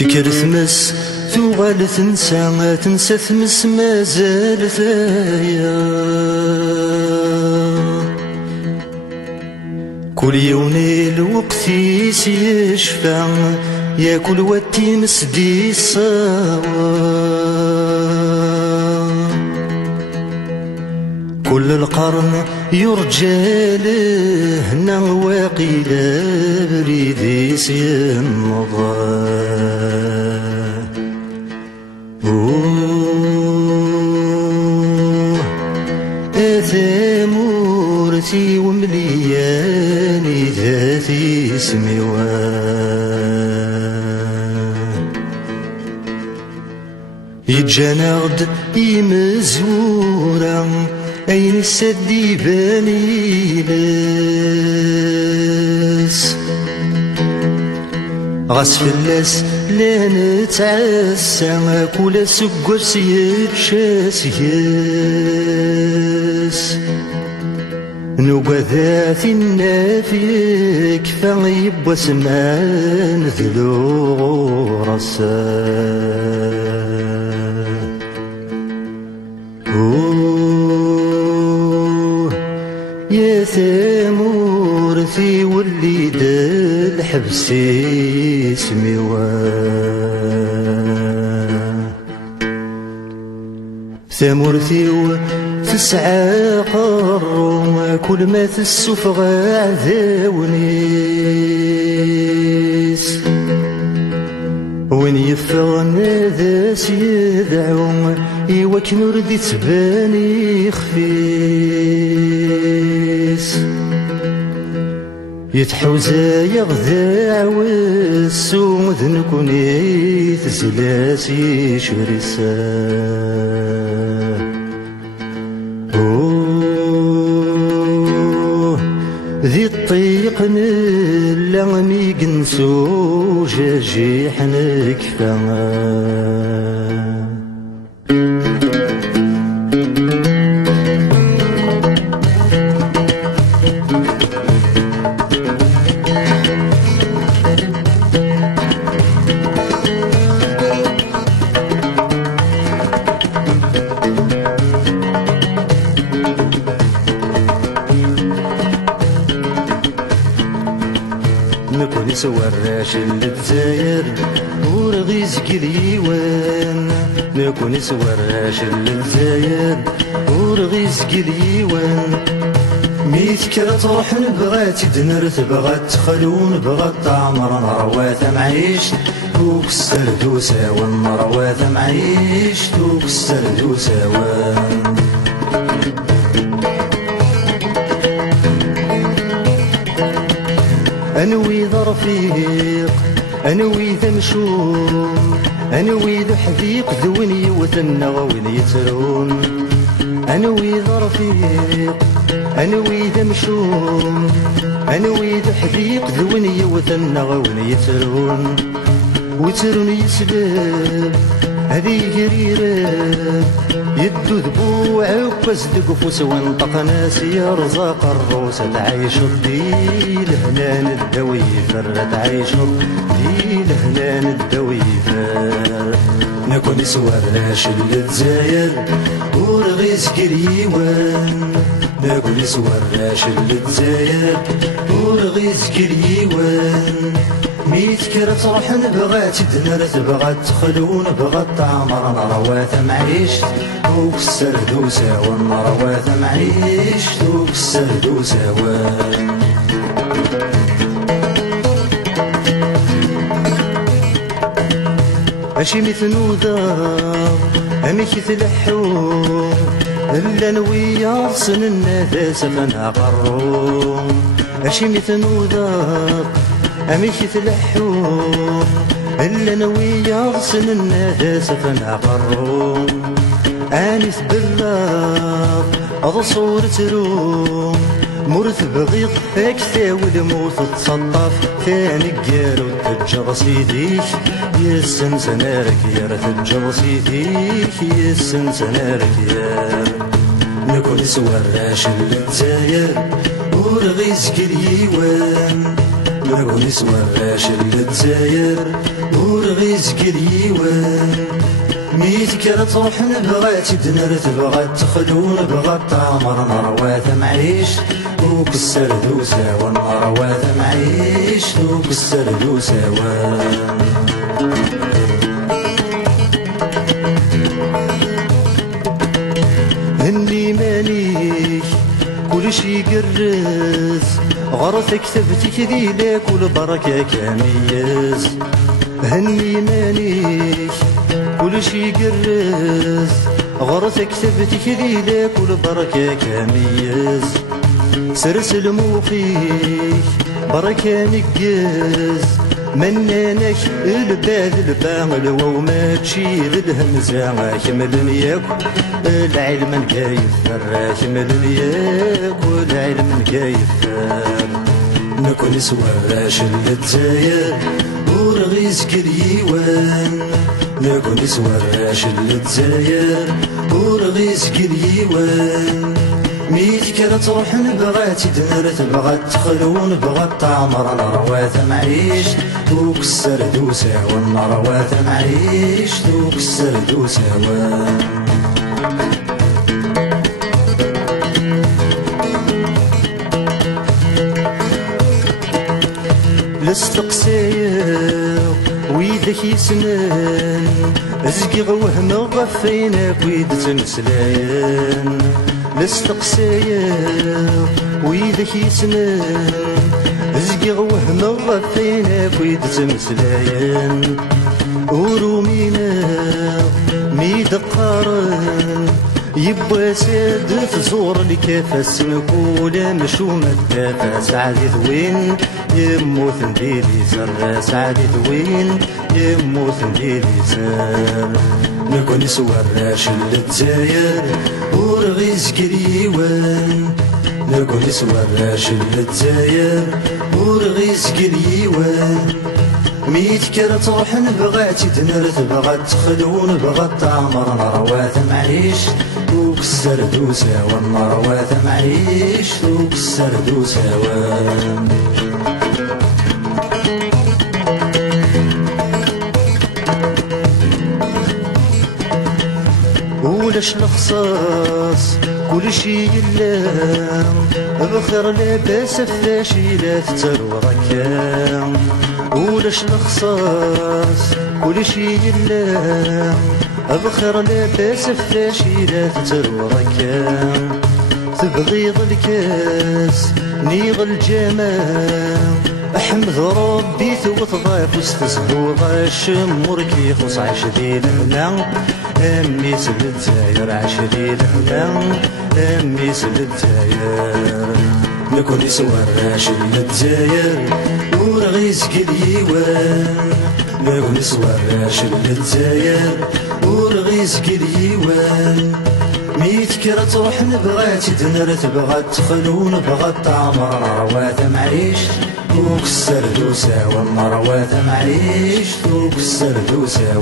تكر ثمس ثوغال تنسى ثمس مازال ثايا كل يوم الوقت يشفع يا كل وقت مسدي الصوا كل القرن يرجى له نواقي لا بريد ينمضى ثمورتي وملياني ذاتي سميوان يتجنغد يمزورا أين السد باني لاس غاس فلاس لا نتعسى كل سكر سيتشاس ياس نوبة ذات النافيك فغيب وسمان ذلو رسال يا ثمورتي وليد الحبس سميوان ثمورتي تسعى قرم كل ما تسفغ عذاونيس وين يفغن ذاس يدعو يوك نردي تباني خفيس يتحوزا يغذى والسوم ذنكوني تزلاسي شرسا ذي الطيق نلغمي قنسو جاجيح نكفا نكون سوراش للدزاير ورغيز قليوان نكون سوراش للدزاير ورغيز قليوان ميت كرا تروح نبغات دنرت بغات تخلون بغات تعمر نروات معيش توك السرد وساوان نروات معيش توك السرد وساوان أنوي ذا رفيق أنوي ذا مشوم أنوي ذا حذيق ذوين يوثنغ وين يترون أنوي ذا رفيق أنوي ذا مشوم أنوي ذا حذيق ذوين يوثنغ وين يترون وترون يسبب هذي قريرة يدو ذبو عكز دقفوس وانطق ناس يرزق الروس تعيش الديل هنان الدويفر تعيش الديل هنان الدويفر نكون سوراش للدزاير ورغيز قريوان نكون سوراش للدزاير ورغيز قريوان ميت كرا تروح نبغات دنرت بغات تخلون بغات تعمر نروات معيش توك السرد وساوان نروات معيش توك السرد وساوان أشي مثنو دار أميك تلحو إلا نويا صن الناس فانا قرو أشي مثنو دار أميك تلحون إلا نويا صن الناس فانا قرون آنس بالله أضصور تروم مرث بغيط أكثا والموت تصطف ثاني قالو تجر سيديك يسن سنارك يا تجر سيديك يسن سنارك يا نكون سوراش للدزاير ورغيز كليوان نكون سوراش للدزاير ورغيز كليوان ميت كرا تروح نبغات دنر تبغات تخلون بغات تعمر نروات معيش وكسر دوسا ونروات معيش وكسر دوسا هني مانيك كل شي يقرز غرثك ثبتك ذيلك والبركة كاميز هني مانيك كل شي يقرز غرثك ثبتك ذيلك والبركة كاميز سرسل موخيك بركة نقز منانك الباد الباغل وما تشيل الهمزة كمل ياك العلم كيف كمل ياك والعلم كيف نكون سواش التزاير ورغيز كليوان نكون سواش التزاير ورغيز كليوان ميت كرا تروح نبغات دنر تبغات تخلون بغات تعمر نروات معيش وكسر دوسا والنروات معيش وكسر دوسا الاستقسايا ويدك يسنان ازقي وهم غفينك ويد تمسلايان الاستقسايا ويدك يسنان ازقي وهم غفينك ويد تمسلايان ورومينا ميد قارن يبا ساد تزور الكافة نقول مشومة الدافة سعدي ذوين يموت نديري سر سعدي ذوين يموت نديري سر نكون سوراش التزاير ورغيز كليوان نكون سوراش التزاير ورغيز كليوان ميت كرا تروح نبغات دنر تبغات تخلون بغات تعمر نروات معيش وكسر دوسا والنروات معيش وكسر دوسا ولاش الخصاص كل شي يلام بخير لاباس فاشلات تروى ركام ولاش الخصاص كل شي يلام بخير لاباس فاشلات تروى ركام تبغيض الكاس نيغ الجمال احمد ربي ثوت ضيف واستسهو غاش مركي خص عاش ذي الهنا امي سلتاير عاش ذي الهنا امي سلتاير نكون سوراش التزاير ورغيز كليوان نكون سوراش التزاير ورغيز كليوان ميت كرا تروح نبغات دنر تبغات تخلون بغات تعمر نروات معيش وكسر دوسا والنروات معيش وكسر دوسا